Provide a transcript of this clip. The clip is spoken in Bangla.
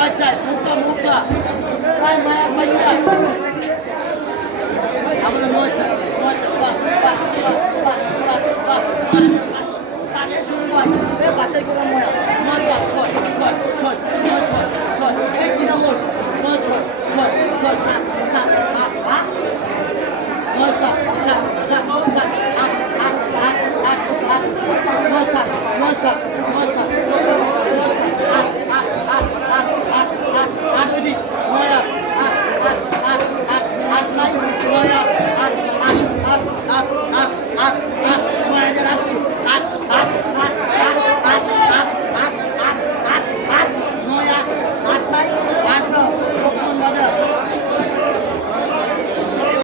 নয় চার মুক্তা মুক্তা ভাই মায়া ভাইয়া আমরা নয় চার বাহ বাহ বাহ বাহ বাহ বাহ তাকে শুরু হয় বাছাই করা ময়া নয় বাহ ছয় ছয় ছয় ছয় ছয়